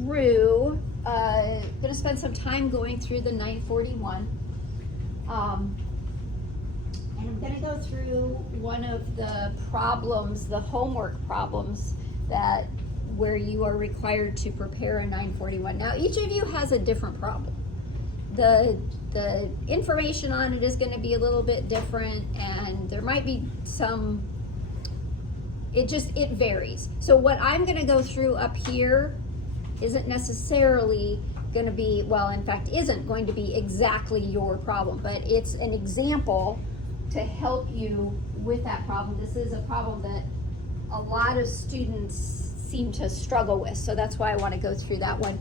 through, gonna spend some time going through the 941. And I'm gonna go through one of the problems, the homework problems that where you are required to prepare a 941. Now, each of you has a different problem. The information on it is going to be a little bit different, and there might be some, it varies. So what I'm going to go through up here isn't necessarily going to be, well, in fact, isn't going to be exactly your problem, but it's an example to help you with that problem. This is a problem that a lot of students seem to struggle with, so that's why I want to go through that one.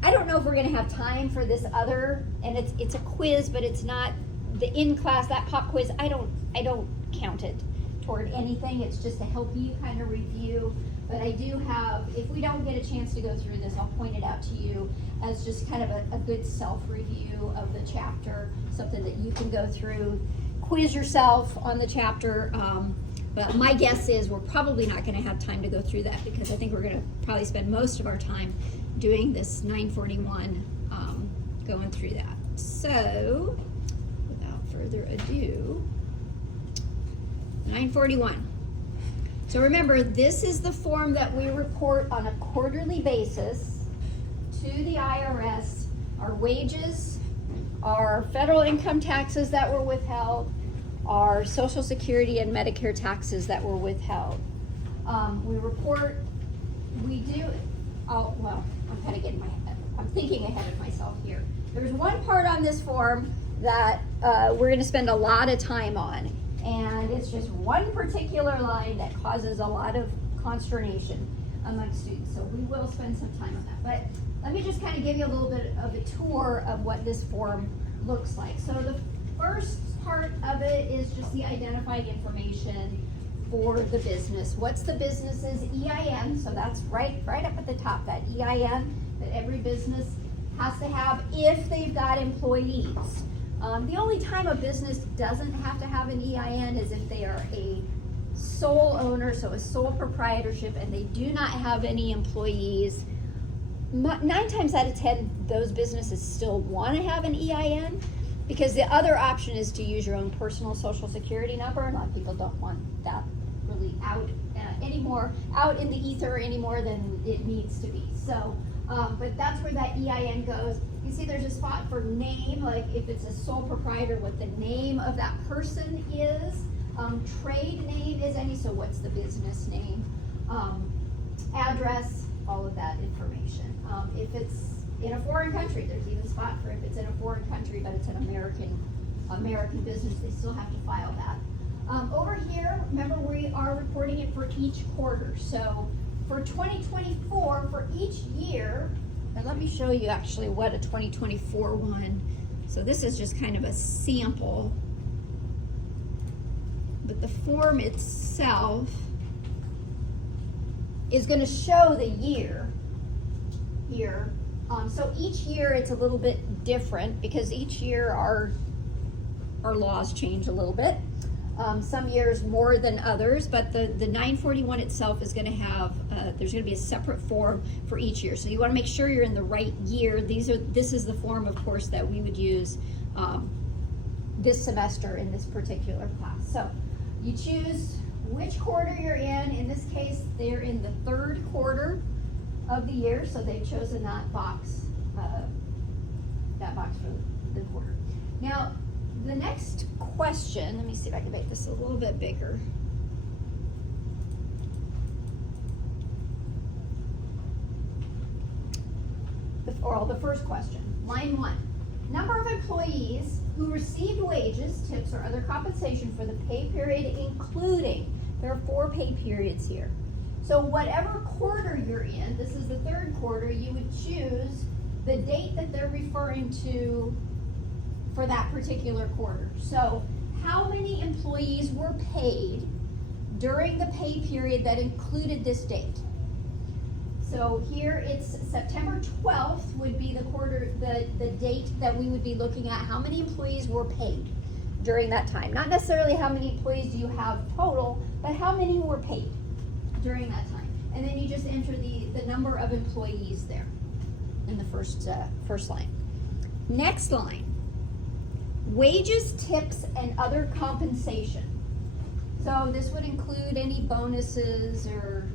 I don't know if we're going to have time for this other, and it's a quiz, but it's not the in-class, that pop quiz. I don't count it toward anything. It's just to help you kind of review. But I do have, if we don't get a chance to go through this, I'll point it out to you as just kind of a good self-review of the chapter, something that you can go through, quiz yourself on the chapter. But my guess is we're probably not going to have time to go through that, because I think we're going to probably spend most of our time doing this 941, going through that. So, without further ado, 941. So remember, this is the form that we report on a quarterly basis to the IRS, our wages, our federal income taxes that were withheld, our Social Security and Medicare taxes that were withheld. We report, well, I'm kind of getting I'm thinking ahead of myself here. There's one part on this form that we're going to spend a lot of time on, and it's just one particular line that causes a lot of consternation among students, so we will spend some time on that. But let me just kind of give you a little bit of a tour of what this form looks like. So the first part of it is just the identified information for the business. What's the business's EIN? So that's right up at the top, that EIN that every business has to have if they've got employees. The only time a business doesn't have to have an EIN is if they are a sole owner, so a sole proprietorship, and they do not have any employees. 9 times out of 10, those businesses still want to have an EIN, because the other option is to use your own personal Social Security number. A lot of people don't want that really out in the ether any more than it needs to be. So, but that's where that EIN goes. You see there's a spot for name, like if it's a sole proprietor, what the name of that person is. Trade name is any, so what's the business name? Address, all of that information. If it's in a foreign country, there's even a spot for if it's in a foreign country, but it's an American business, they still have to file that. Over here, remember we are reporting it for each quarter. So for 2024, for each year, and let me show you actually what a 2024 one, so this is just kind of a sample, but the form itself is going to show the year here. So each year it's a little bit different, because each year our laws change a little bit. Some years more than others, but the 941 itself is going to have, there's going to be a separate form for each year. So you want to make sure you're in the right year. This is the form, of course, that we would use this semester in this particular class. So you choose which quarter you're in. In this case, they're in the 3rd quarter of the year, so they've chosen that box for the quarter. Now, the next question, let me see if I can make this a little bit bigger. The first question, line 1. Number of employees who received wages, tips, or other compensation for the pay period, including, there are 4 pay periods here. So whatever quarter you're in, this is the 3rd quarter, you would choose the date that they're referring to for that particular quarter. So how many employees were paid during the pay period that included this date? So here it's September 12th would be the quarter, the date that we would be looking at. How many employees were paid during that time? Not necessarily how many employees do you have total, but how many were paid during that time. and then you just enter the number of employees there in the first line. Next line, wages, tips, and other compensation. So this would include any bonuses or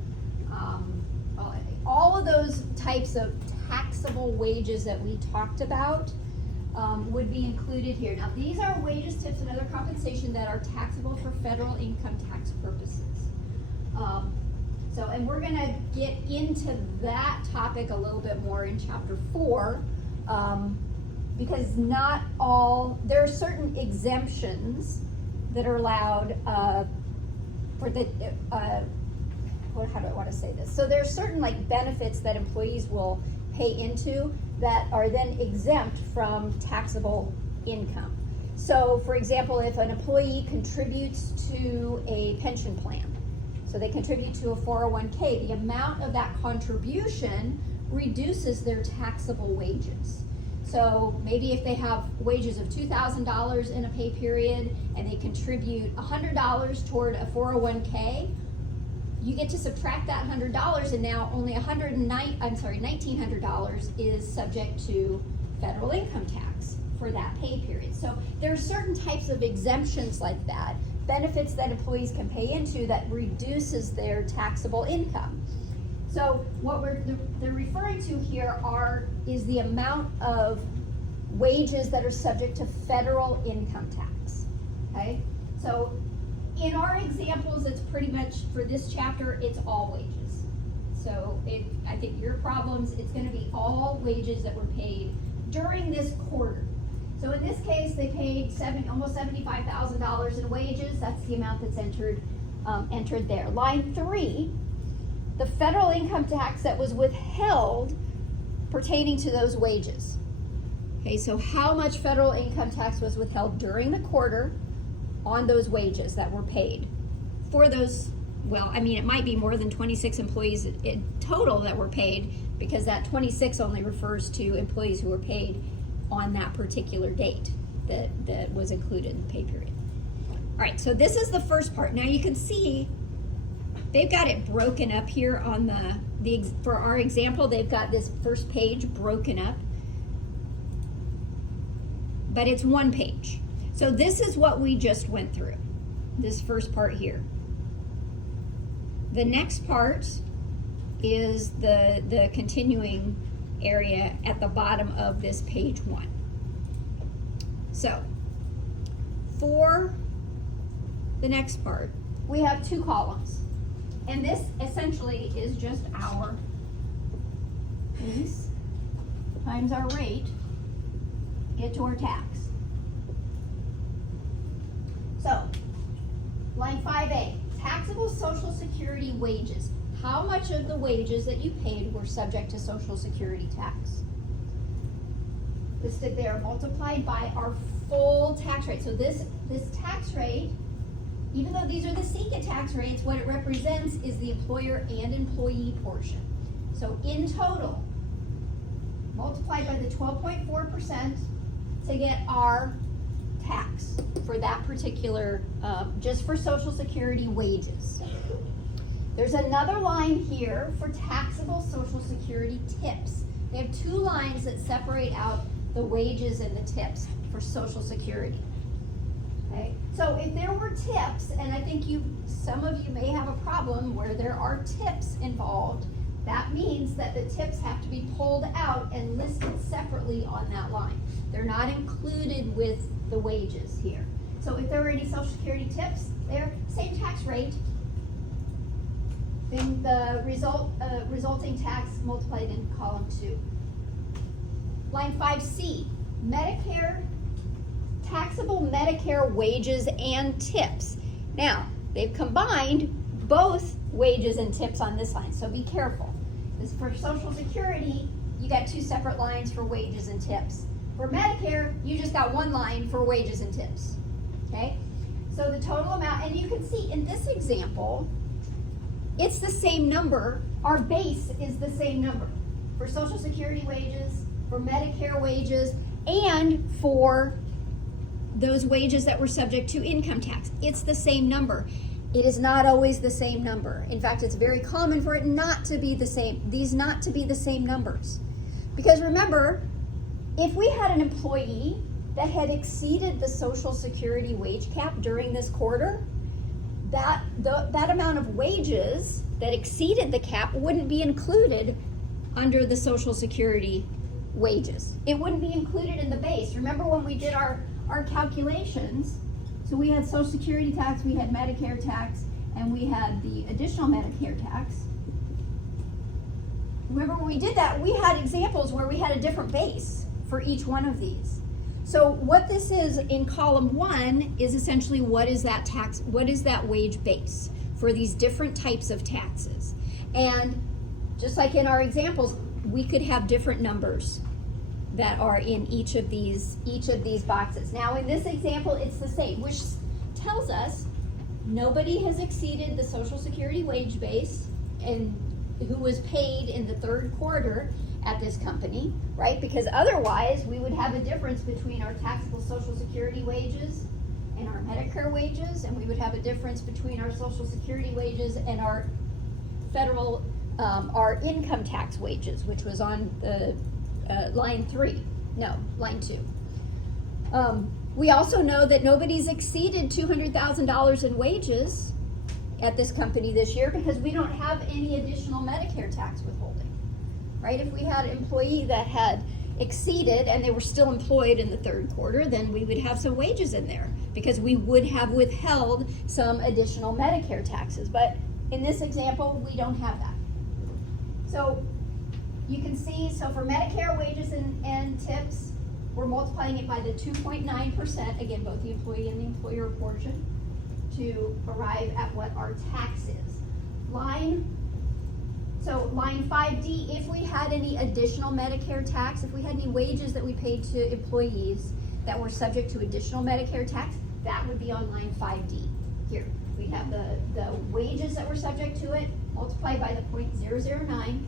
all of those types of taxable wages that we talked about would be included here. Now these are wages, tips, and other compensation that are taxable for federal income tax purposes. And we're going to get into that topic a little bit more in chapter 4, because not all, there are certain exemptions that are allowed for the, how do I want to say this? So there's certain like benefits that employees will pay into that are then exempt from taxable income. So for example, if an employee contributes to a pension plan, so they contribute to a 401k, the amount of that contribution reduces their taxable wages. So maybe if they have wages of $2,000 in a pay period and they contribute $100 toward a 401k, you get to subtract that $100, and now only $1,900 is subject to federal income tax for that pay period. So there are certain types of exemptions like that, benefits that employees can pay into that reduces their taxable income. So what they're referring to here is the amount of wages that are subject to federal income tax. Okay, so in our examples, it's pretty much for this chapter, it's all wages. So I think your problems, it's going to be all wages that were paid during this quarter. So in this case, they paid almost $75,000 in wages. That's the amount that's entered there. Line 3, the federal income tax that was withheld pertaining to those wages. Okay, so how much federal income tax was withheld during the quarter on those wages that were paid for those, well, I mean, it might be more than 26 employees in total that were paid, because that 26 only refers to employees who were paid on that particular date that was included in the pay period. All right, so this is the first part. Now you can see they've got it broken up here on for our example, they've got this first page broken up, but it's one page. So this is what we just went through, this first part here. The next part is the continuing area at the bottom of this page 1. So for the next part, we have 2 columns. And this essentially is just our fees times our rate, get to our tax. So, line 5A, taxable Social Security wages. How much of the wages that you paid were subject to Social Security tax? Listed there, multiplied by our full tax rate. So this tax rate, even though these are the SECA tax rates, what it represents is the employer and employee portion. So in total, multiplied by the 12.4% to get our tax for that particular, just for Social Security wages. There's another line here for taxable Social Security tips. They have 2 lines that separate out the wages and the tips for Social Security. Okay, so if there were tips, and I think some of you may have a problem where there are tips involved, that means that the tips have to be pulled out and listed separately on that line. They're not included with the wages here. So if there were any Social Security tips, they're same tax rate, then the resulting tax multiplied in column 2. Line 5C, Medicare, taxable Medicare wages and tips. Now, they've combined both wages and tips on this line, so be careful. This for Social Security, you got 2 separate lines for wages and tips. For Medicare, you just got 1 line for wages and tips. Okay? So the total amount, and you can see in this example, it's the same number. Our base is the same number for Social Security wages, for Medicare wages, and for those wages that were subject to income tax. It's the same number. it is not always the same number. In fact, it's very common for it not to be the same, these not to be the same numbers. Because remember, if we had an employee that had exceeded the Social Security wage cap during this quarter, that amount of wages that exceeded the cap wouldn't be included under the Social Security wages. It wouldn't be included in the base. Remember when we did our calculations, so we had Social Security tax, we had Medicare tax, and we had the additional Medicare tax. Remember when we did that, we had examples where we had a different base for each one of these. So what this is in column 1 is essentially what is that tax, what is that wage base for these different types of taxes. And just like in our examples, we could have different numbers that are in each of these boxes. Now in this example, it's the same, which tells us nobody has exceeded the Social Security wage base and who was paid in the third quarter at this company, right? Because otherwise we would have a difference between our taxable Social Security wages and our Medicare wages, and we would have a difference between our Social Security wages and our federal, our income tax wages, which was on the line 2. We also know that nobody's exceeded $200,000 in wages at this company this year because we don't have any additional Medicare tax withholding, right? If we had an employee that had exceeded and they were still employed in the third quarter, then we would have some wages in there because we would have withheld some additional Medicare taxes. But in this example, we don't have that. So you can see, so for Medicare wages and tips, we're multiplying it by the 2.9%, again, both the employee and the employer portion, to arrive at what our tax is. Line 5D, if we had any additional Medicare tax, if we had any wages that we paid to employees that were subject to additional Medicare tax, that would be on line 5D. Here, we'd have the wages that were subject to it, multiplied by the 0.009.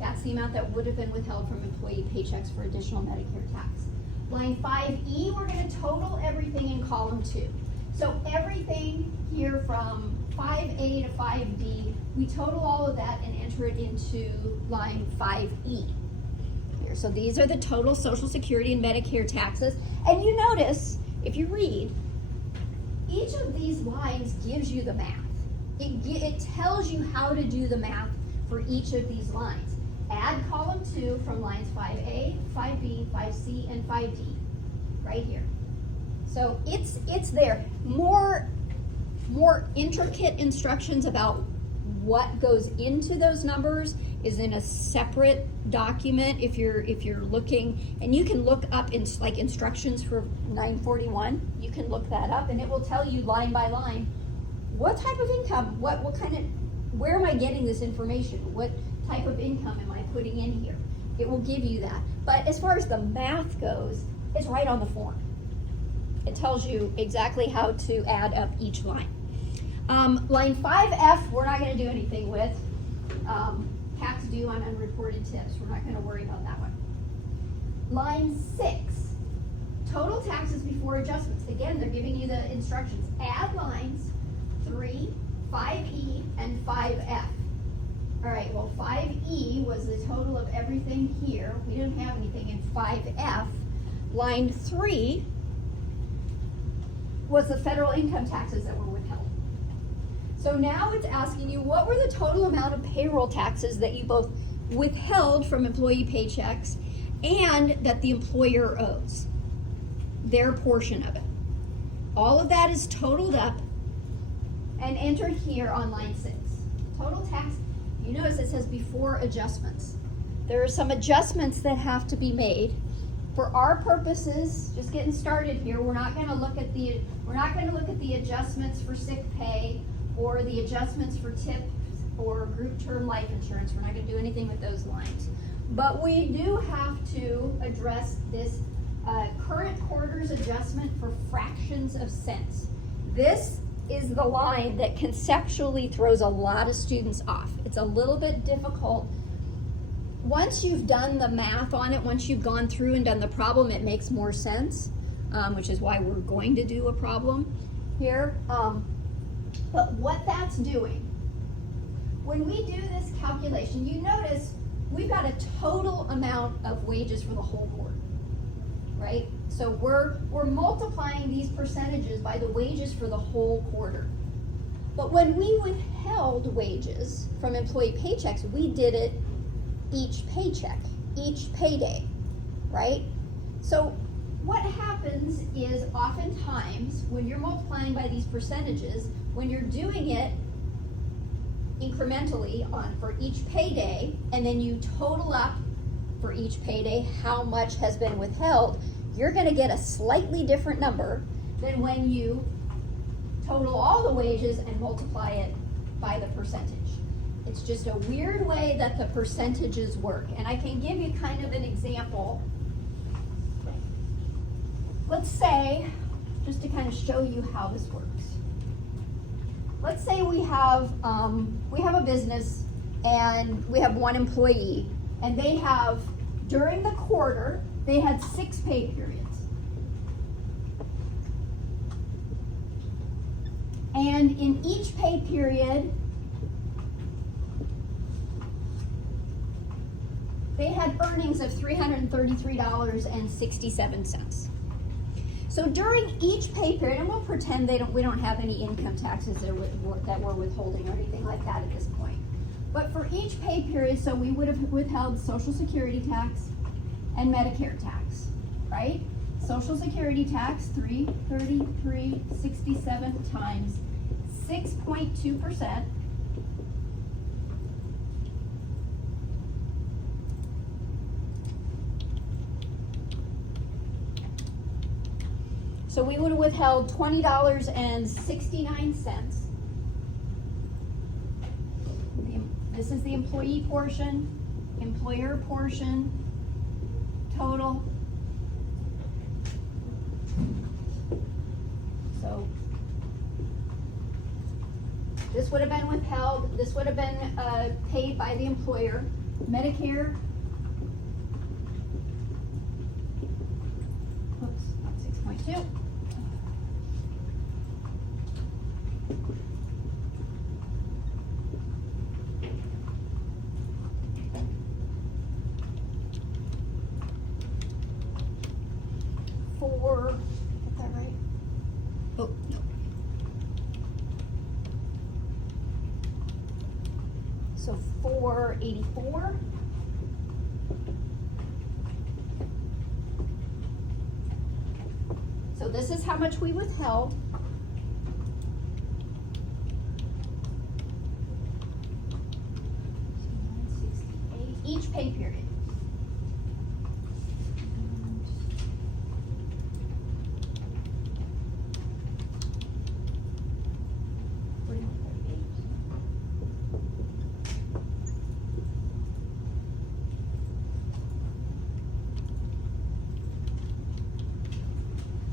That's the amount that would have been withheld from employee paychecks for additional Medicare tax. Line 5E, we're going to total everything in column 2. So everything here from 5A to 5D, we total all of that and enter it into line 5E. Here. So these are the total Social Security and Medicare taxes. And you notice, if you read, each of these lines gives you the math. It tells you how to do the math for each of these lines. Add column 2 from lines 5A, 5B, 5C, and 5D, right here. So it's there. More intricate instructions about what goes into those numbers is in a separate document if you're looking, and you can look up in like instructions for 941. You can look that up and it will tell you line by line what type of income, what kind of, where am I getting this information? What type of income am I putting in here? It will give you that. But as far as the math goes, it's right on the form. It tells you exactly how to add up each line. Line 5F, we're not going to do anything with. Tax due on unreported tips. We're not going to worry about that one. Line 6, total taxes before adjustments. Again, they're giving you the instructions. Add lines 3, 5E, and 5F. All right, well, 5E was the total of everything here. We didn't have anything in 5F. Line 3 was the federal income taxes that were withheld. So now it's asking you, what were the total amount of payroll taxes that you both withheld from employee paychecks and that the employer owes, their portion of it. All of that is totaled up and entered here on line 6. Total tax, you notice it says before adjustments. There are some adjustments that have to be made. For our purposes, just getting started here, we're not going to look at the adjustments for sick pay or the adjustments for TIP or group term life insurance. We're not going to do anything with those lines. But we do have to address this current quarter's adjustment for fractions of cents. This is the line that conceptually throws a lot of students off. It's a little bit difficult. Once you've done the math on it, once you've gone through and done the problem, it makes more sense, which is why we're going to do a problem here. But what that's doing, when we do this calculation, you notice we've got a total amount of wages for the whole quarter, right? So we're multiplying these percentages by the wages for the whole quarter. But when we withheld wages from employee paychecks, we did it each paycheck, each payday, right? So what happens is oftentimes when you're multiplying by these percentages, when you're doing it incrementally for each payday, and then you total up for each payday how much has been withheld, you're going to get a slightly different number than when you total all the wages and multiply it by the percentage. It's just a weird way that the percentages work. And I can give you kind of an example. Let's say, just to kind of show you how this works. Let's say we have a business and we have one employee, and they have, during the quarter, they had 6 pay periods. And in each pay period, they had earnings of $333.67. So during each pay period, and we'll pretend we don't have any income taxes that we're withholding or anything like that at this point. But for each pay period, so we would have withheld Social Security tax and Medicare tax, right? Social Security tax, $333.67 times 6.2%. So we would have withheld $20.69. This is the employee portion, employer portion, total. So this would have been withheld, this would have been paid by the employer. Medicare, oops, not 6.2. Is that right? Oh, no. So 484. So this is how much we withheld. Each pay period.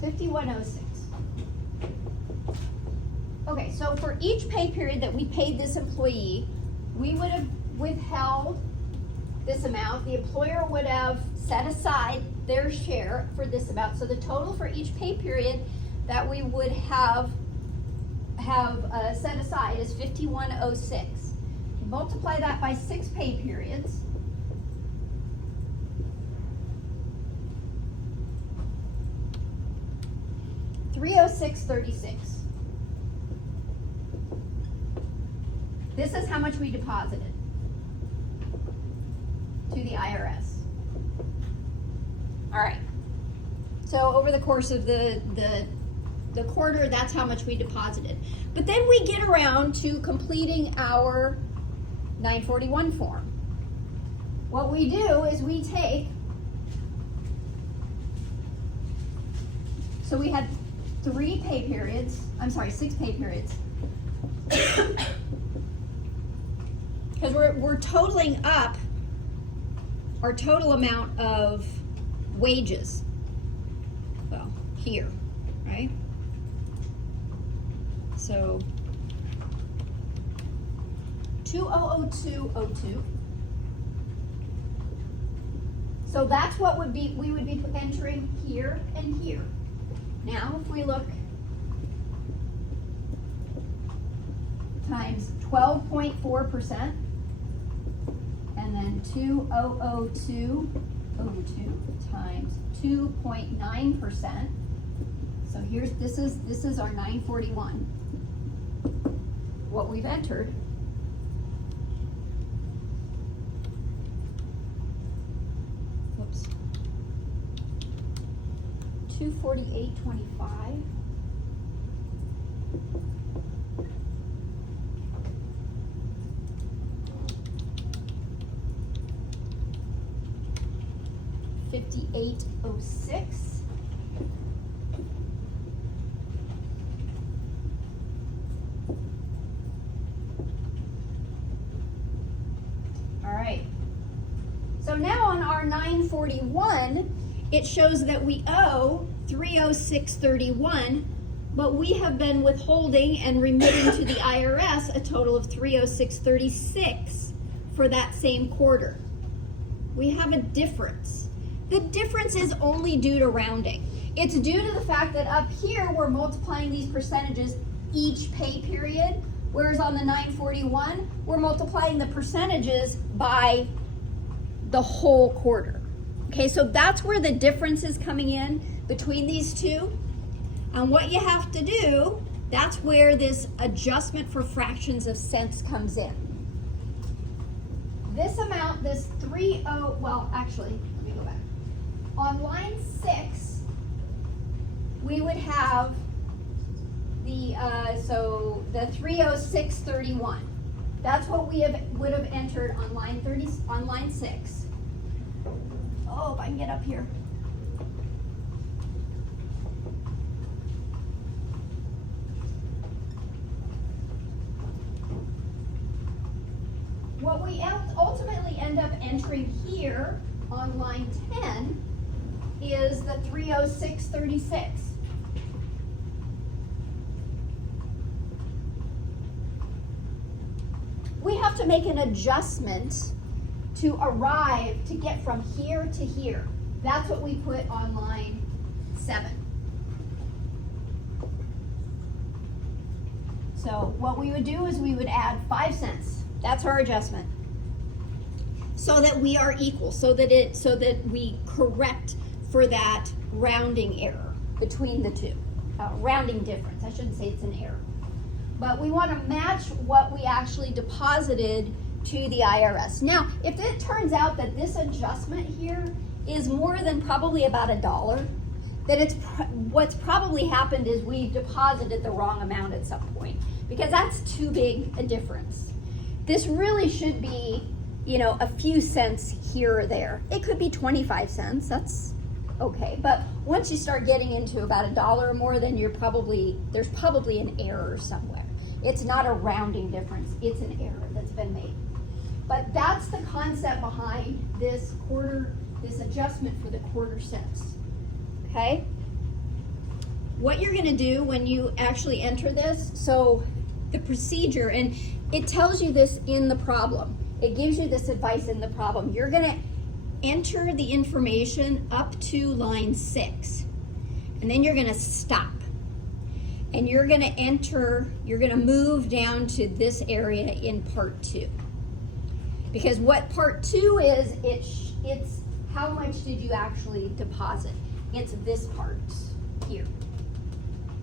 $51.06. Okay, so for each pay period that we paid this employee, we would have withheld this amount. The employer would have set aside their share for this amount. So the total for each pay period that we would have set aside is $51.06. Multiply that by 6 pay periods. $306.36. This is how much we deposited to the IRS. All right. So over the course of the quarter, that's how much we deposited. But then we get around to completing our 941 form. What we do is we take, so we had 6 pay periods. Because we're totaling up our total amount of wages. Well, here, right? So 2,002.02. So that's what we would be entering here and here. Now, if we look times 12.4%, and then 2,002 times 2.9%. So this is our 941. What we've entered. Whoops. 248.25. $58.06. All right. So now on our 941, it shows that we owe $306.31, but we have been withholding and remitting to the IRS a total of $306.36 for that same quarter. We have a difference. The difference is only due to rounding. It's due to the fact that up here we're multiplying these percentages each pay period, whereas on the 941 we're multiplying the percentages by the whole quarter. Okay, so that's where the difference is coming in between these two. And what you have to do, that's where this adjustment for fractions of cents comes in. This amount, this 30, well, actually, let me go back. On line 6, we would have the, so the 306.31. That's what we would have entered on line 6. Oh, if I can get up here. What we ultimately end up entering here on line 10 is the 306.36. We have to make an adjustment to arrive to get from here to here. That's what we put on line 7. So what we would do is we would add 5 cents. That's our adjustment. So that we are equal, so that we correct for that rounding error between the two. Rounding difference. I shouldn't say it's an error. But we want to match what we actually deposited to the IRS. Now, if it turns out that this adjustment here is more than probably about $1, then what's probably happened is we deposited the wrong amount at some point, because that's too big a difference. This really should be, a few cents here or there. It could be 25 cents, that's okay. But once you start getting into about $1 or more, then there's probably an error somewhere. It's not a rounding difference, it's an error that's been made. But that's the concept behind this adjustment for the quarter cents, okay? What you're gonna do when you actually enter this, so the procedure, and it tells you this in the problem. It gives you this advice in the problem. You're gonna enter the information up to line 6, and then you're gonna stop. And you're gonna move down to this area in part 2. Because what part 2 is, it's how much did you actually deposit? It's this part here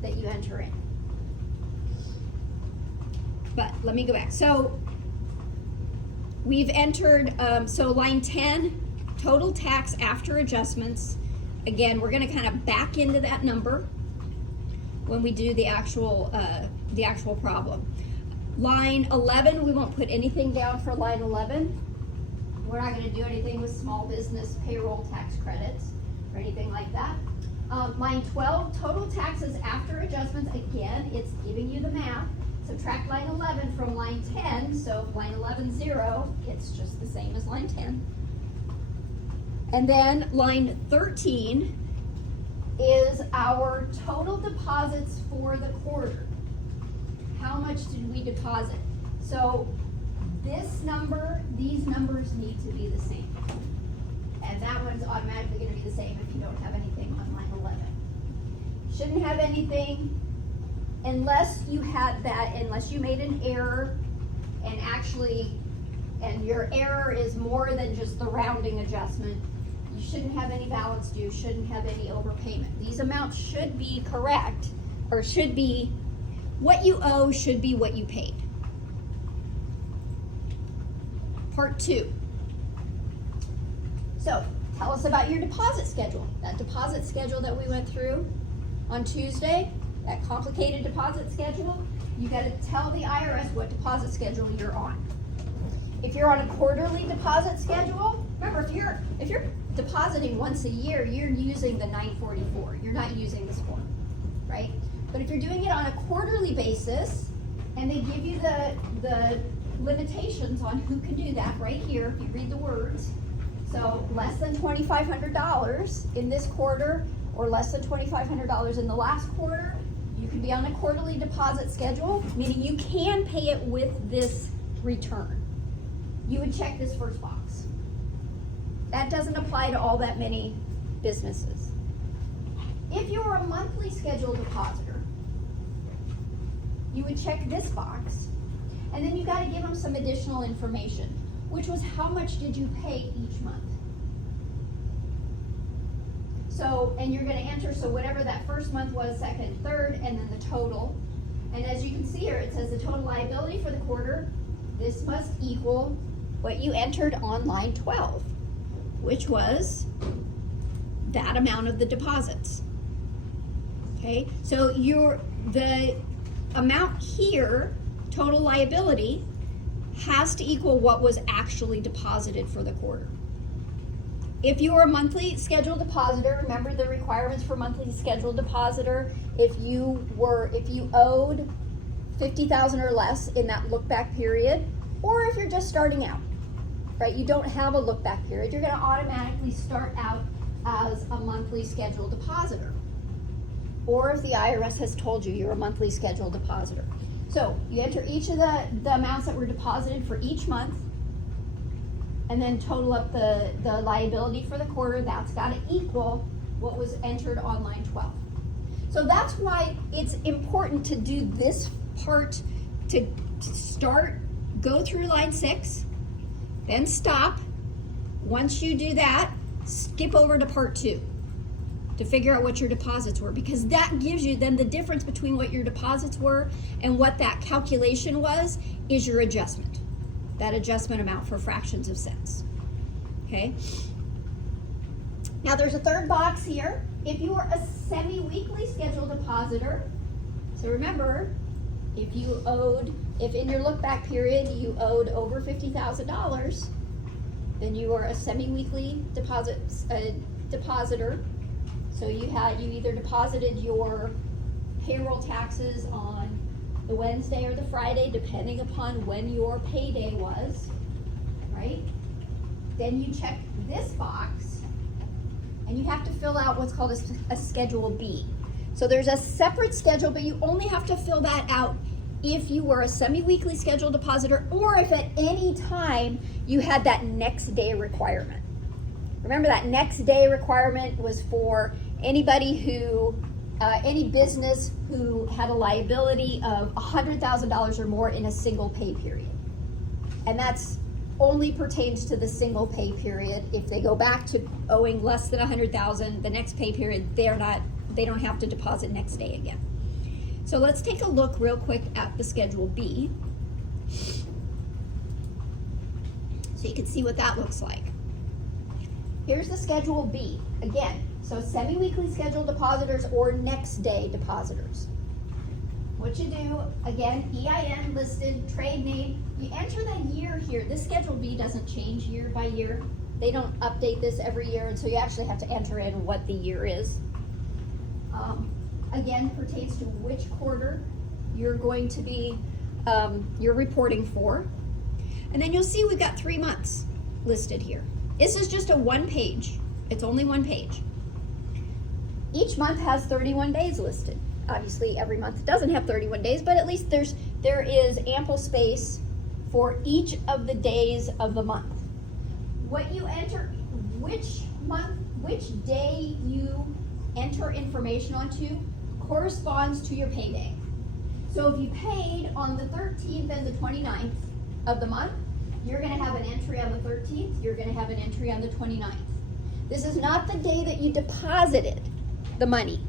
that you enter in. But let me go back. So we've entered, so line 10, total tax after adjustments. Again, we're gonna kind of back into that number when we do the actual problem. Line 11, we won't put anything down for line 11. We're not gonna do anything with small business payroll tax credits or anything like that. Line 12, total taxes after adjustments. Again, it's giving you the math. Subtract line 11 from line 10, so if line 11 0, it's just the same as line 10. And then line 13 is our total deposits for the quarter. How much did we deposit? So this number, these numbers need to be the same. And that one's automatically going to be the same if you don't have anything on line 11. Shouldn't have anything unless you had that, unless you made an error and your error is more than just the rounding adjustment, you shouldn't have any balance due, shouldn't have any overpayment. These amounts should be correct, or should be, what you owe should be what you paid. Part 2. So, tell us about your deposit schedule. That deposit schedule that we went through on Tuesday, that complicated deposit schedule, you got to tell the IRS what deposit schedule you're on. If you're on a quarterly deposit schedule, remember if you're depositing once a year, you're using the 944. You're not using this form, right? But if you're doing it on a quarterly basis, and they give you the limitations on who can do that right here, if you read the words. So less than $2,500 in this quarter, or less than $2,500 in the last quarter, you can be on a quarterly deposit schedule, meaning you can pay it with this return. You would check this first box. That doesn't apply to all that many businesses. If you're a monthly scheduled depositor, you would check this box, and then you got to give them some additional information, which was how much did you pay each month. So, and you're going to enter, so whatever that first month was, second, third, and then the total. And as you can see here, it says the total liability for the quarter, this must equal what you entered on line 12, which was that amount of the deposits. Okay, so the amount here, total liability, has to equal what was actually deposited for the quarter. If you were a monthly scheduled depositor, remember the requirements for monthly scheduled depositor. If you owed $50,000 or less in that look back period, or if you're just starting out, right? You don't have a look back period, you're going to automatically start out as a monthly scheduled depositor. Or if the IRS has told you you're a monthly scheduled depositor. So you enter each of the amounts that were deposited for each month, and then total up the liability for the quarter. That's got to equal what was entered on line 12. So that's why it's important to do this part, to start, go through line 6, then stop. Once you do that, skip over to part 2 to figure out what your deposits were, because that gives you then the difference between what your deposits were and what that calculation was is your adjustment. That adjustment amount for fractions of cents. Okay? Now there's a third box here. If you are a semi-weekly scheduled depositor, so remember, if in your look back period you owed over $50,000, then you are a semi-weekly depositor. So you either deposited your payroll taxes on the Wednesday or the Friday, depending upon when your payday was, right? Then you check this box, and you have to fill out what's called a Schedule B. So there's a separate schedule, but you only have to fill that out if you were a semi-weekly scheduled depositor, or if at any time you had that next day requirement. Remember, that next day requirement was for anybody who, any business who had a liability of $100,000 or more in a single pay period. And that's only pertains to the single pay period. If they go back to owing less than $100,000, the next pay period, they don't have to deposit next day again. So let's take a look real quick at the Schedule B, so you can see what that looks like. Here's the Schedule B. Again, so semi-weekly scheduled depositors or next day depositors. What you do, again, EIN listed, trade name, you enter the year here. This Schedule B doesn't change year by year. They don't update this every year, and so you actually have to enter in what the year is. Again, pertains to which quarter you're going to be, you're reporting for. And then you'll see we've got 3 months listed here. This is just a one page. It's only one page. Each month has 31 days listed. Obviously, every month doesn't have 31 days, but at least there is ample space for each of the days of the month. What you enter, which day you enter information onto corresponds to your payday. So if you paid on the 13th and the 29th of the month, you're going to have an entry on the 13th, you're going to have an entry on the 29th. This is not the day that you deposited the money.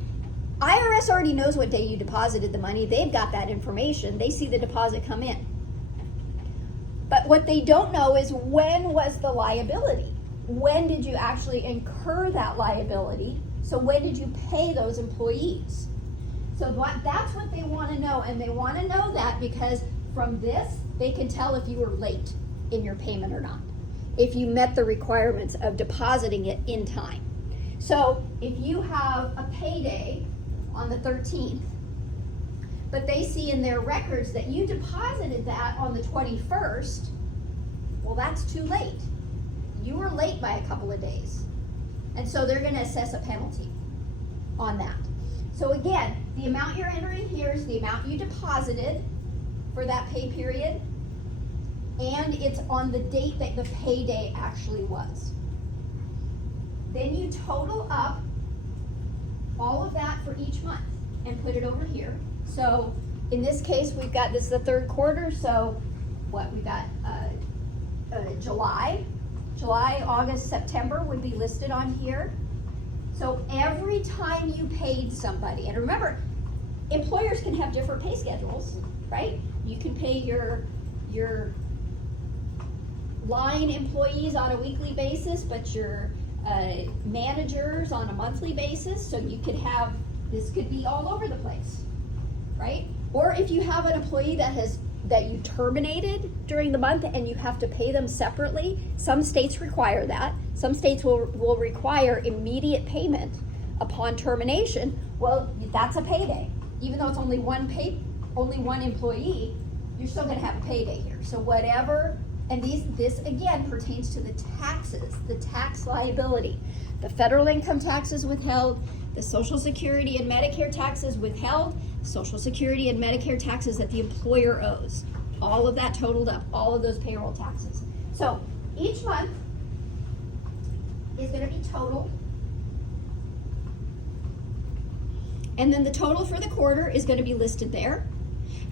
IRS already knows what day you deposited the money. They've got that information. They see the deposit come in. But what they don't know is when was the liability? When did you actually incur that liability? So when did you pay those employees? So that's what they want to know, and they want to know that because from this, they can tell if you were late in your payment or not, if you met the requirements of depositing it in time. So if you have a payday on the 13th, but they see in their records that you deposited that on the 21st, well, that's too late. You were late by a couple of days. And so they're going to assess a penalty on that. So again, the amount you're entering here is the amount you deposited for that pay period, and it's on the date that the payday actually was. Then you total up all of that for each month and put it over here. So in this case, we've got, this is the third quarter, so what, we've got July, August, September would be listed on here. So every time you paid somebody, and remember, employers can have different pay schedules, right? You can pay your line employees on a weekly basis, but your managers on a monthly basis. So you could have, this could be all over the place, right? Or if you have an employee that you terminated during the month and you have to pay them separately, some states require that. Some states will require immediate payment upon termination. Well, that's a payday. Even though it's only one employee, you're still going to have a payday here. So whatever, and this again pertains to the taxes, the tax liability. The federal income tax is withheld, the Social Security and Medicare taxes withheld, Social Security and Medicare taxes that the employer owes. All of that totaled up, all of those payroll taxes. So each month is going to be total. And then the total for the quarter is going to be listed there.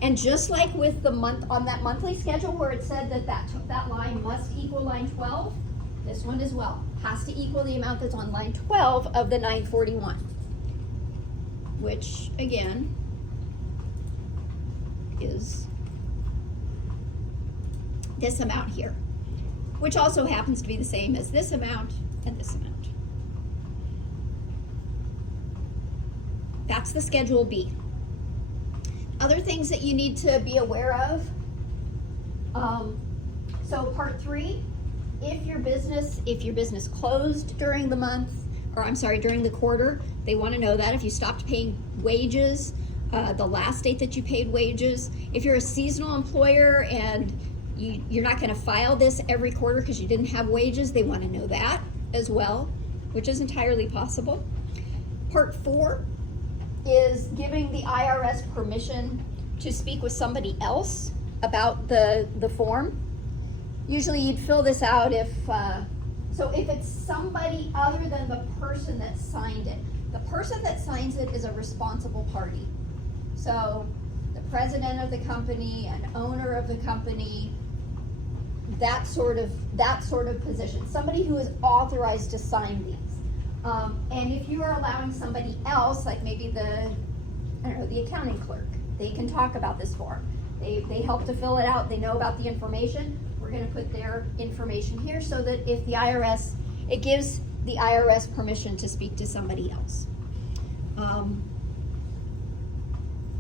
And just like with the month, on that monthly schedule where it said that line must equal line 12, this one as well has to equal the amount that's on line 12 of the 941, which again is this amount here, which also happens to be the same as this amount and this amount. That's the Schedule B. Other things that you need to be aware of. So part 3, if your business closed during the month, or I'm sorry, during the quarter, they want to know that. If you stopped paying wages, the last date that you paid wages. If you're a seasonal employer and you're not going to file this every quarter because you didn't have wages, they want to know that as well, which is entirely possible. Part 4 is giving the IRS permission to speak with somebody else about the form. Usually you'd fill this out if it's somebody other than the person that signed it. The person that signs it is a responsible party. So the president of the company, an owner of the company, that sort of position. Somebody who is authorized to sign these. And if you are allowing somebody else, like maybe the accounting clerk, they can talk about this form. They help to fill it out. They know about the information. We're going to put their information here so that if it gives the IRS permission to speak to somebody else.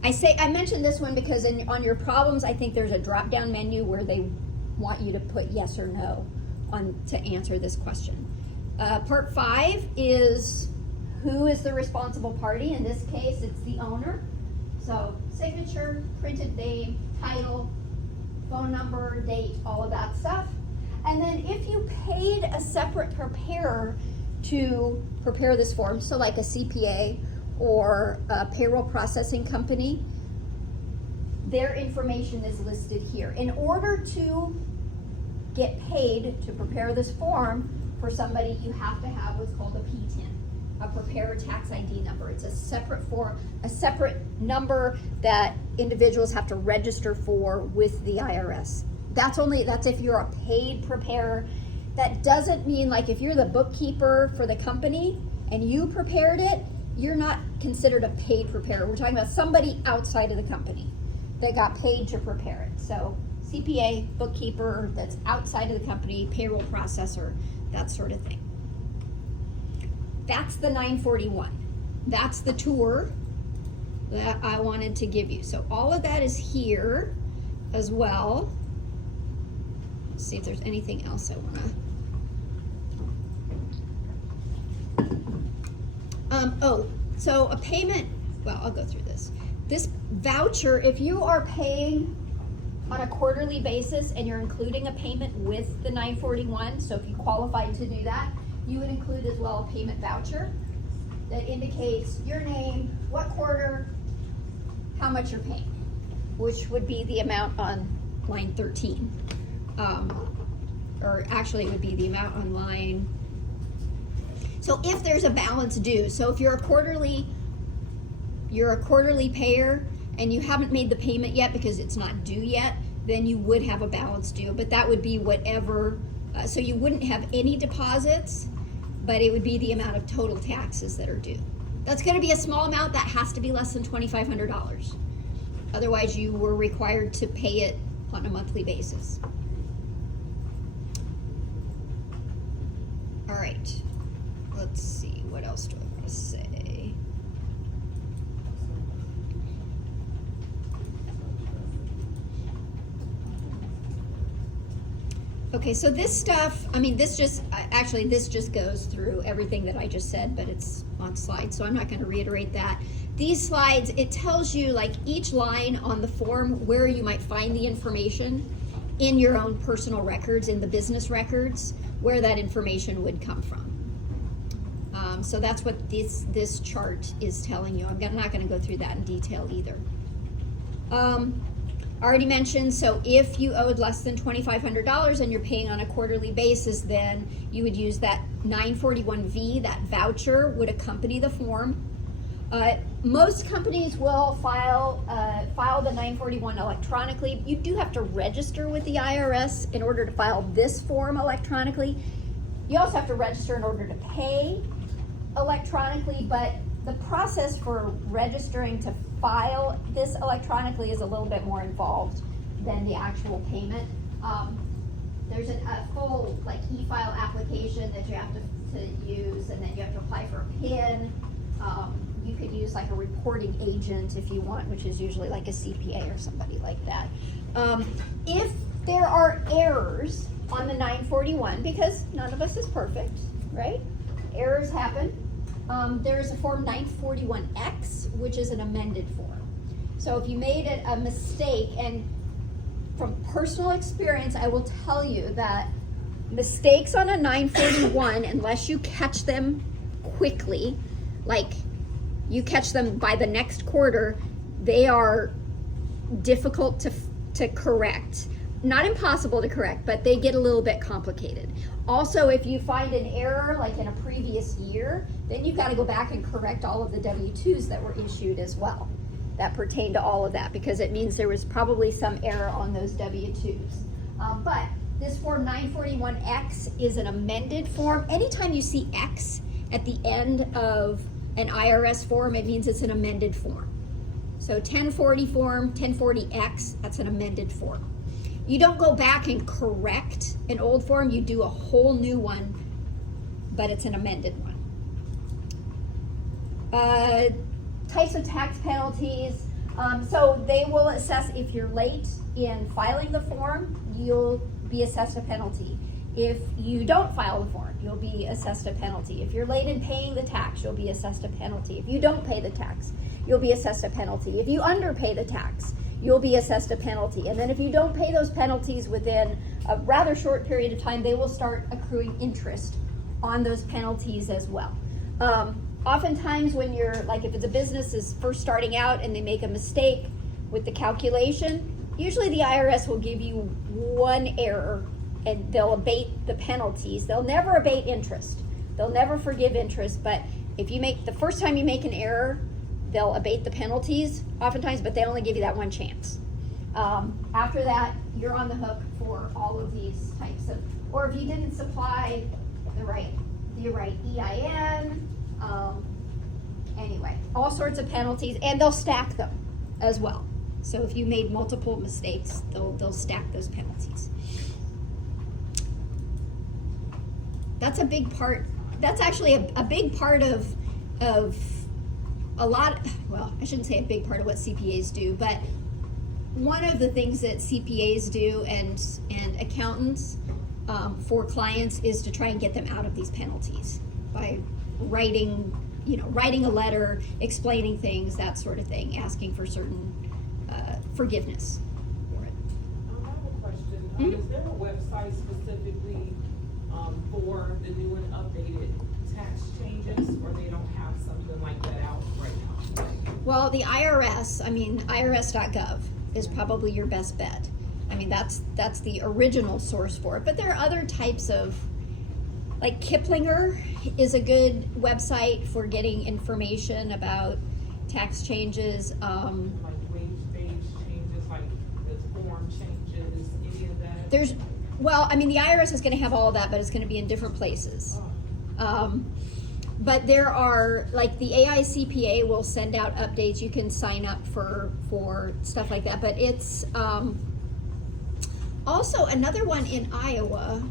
I mentioned this one because on your problems, I think there's a drop-down menu where they want you to put yes or no to answer this question. Part 5 is who is the responsible party. In this case, it's the owner. So signature, printed name, title, phone number, date, all of that stuff. And then if you paid a separate preparer to prepare this form, so like a CPA or a payroll processing company, their information is listed here. In order to get paid to prepare this form for somebody, you have to have what's called a PTIN. a preparer tax ID number. It's a separate form, a separate number that individuals have to register for with the IRS. That's if you're a paid preparer. That doesn't mean, like, if you're the bookkeeper for the company and you prepared it, you're not considered a paid preparer. We're talking about somebody outside of the company that got paid to prepare it. So CPA, bookkeeper that's outside of the company, payroll processor, that sort of thing. That's the 941. That's the tour that I wanted to give you. So all of that is here as well. Let's see if there's anything else I want to. So a payment, well, I'll go through this. This voucher, if you are paying on a quarterly basis and you're including a payment with the 941, so if you qualified to do that, you would include as well a payment voucher that indicates your name, what quarter, how much you're paying, which would be the amount on line 13. Or actually it would be the amount on line. So if there's a balance due, so if you're a quarterly payer and you haven't made the payment yet because it's not due yet, then you would have a balance due, but that would be whatever, so you wouldn't have any deposits, but it would be the amount of total taxes that are due. That's gonna be a small amount. That has to be less than $2,500. Otherwise you were required to pay it on a monthly basis. All right, let's see, what else do I want to say? Okay, so this stuff, I mean, this just goes through everything that I just said, but it's on slides, so I'm not going to reiterate that. These slides, it tells you, like, each line on the form where you might find the information in your own personal records, in the business records, where that information would come from. So that's what this chart is telling you. I'm not going to go through that in detail either. Already mentioned, so if you owed less than $2,500 and you're paying on a quarterly basis, then you would use that 941V, that voucher would accompany the form. Most companies will file the 941 electronically. You do have to register with the IRS in order to file this form electronically. You also have to register in order to pay electronically, but the process for registering to file this electronically is a little bit more involved than the actual payment. There's a full, like, e-file application that you have to use, and then you have to apply for a PIN. You could use like a reporting agent if you want, which is usually like a CPA or somebody like that. If there are errors on the 941, because none of us is perfect, right? Errors happen. There is a form 941X, which is an amended form. So if you made a mistake, and from personal experience, I will tell you that mistakes on a 941, unless you catch them quickly, like you catch them by the next quarter, they are difficult to correct. Not impossible to correct, but they get a little bit complicated. Also, if you find an error like in a previous year, then you've got to go back and correct all of the W-2s that were issued as well that pertain to all of that, because it means there was probably some error on those W-2s. But this form 941X is an amended form. Anytime you see X at the end of an IRS form, it means it's an amended form. So 1040 form, 1040X, that's an amended form. You don't go back and correct an old form, you do a whole new one, but it's an amended one. Types of tax penalties. So they will assess, if you're late in filing the form, you'll be assessed a penalty. If you don't file the form, you'll be assessed a penalty. If you're late in paying the tax, you'll be assessed a penalty. If you don't pay the tax, you'll be assessed a penalty. If you underpay the tax, you'll be assessed a penalty. And then if you don't pay those penalties within a rather short period of time, they will start accruing interest on those penalties as well. Oftentimes when you're, like, if it's a business is first starting out and they make a mistake with the calculation, usually the IRS will give you one error and they'll abate the penalties. They'll never abate interest. They'll never forgive interest, but if you make, the first time you make an error, they'll abate the penalties oftentimes, but they only give you that one chance. After that, you're on the hook for all of these types of, or if you didn't supply the right EIN, anyway, all sorts of penalties, and they'll stack them as well. So if you made multiple mistakes, they'll stack those penalties. That's a big part. That's actually a big part of a lot, well, I shouldn't say a big part of what CPAs do, but one of the things that CPAs do and accountants for clients is to try and get them out of these penalties by writing a letter, explaining things, that sort of thing, asking for certain forgiveness for it. I have a question. Is there a website specifically for the new and updated tax changes, or they don't have something like that out right now? Well, the IRS, irs.gov is probably your best bet. I mean, that's the original source for it. But there are other types of, like Kiplinger is a good website for getting information about tax changes. Like wage changes, like the form changes, any of that? The IRS is going to have all of that, but it's going to be in different places. But there are, like the AICPA will send out updates. You can sign up for stuff like that. But it's also another one in Iowa.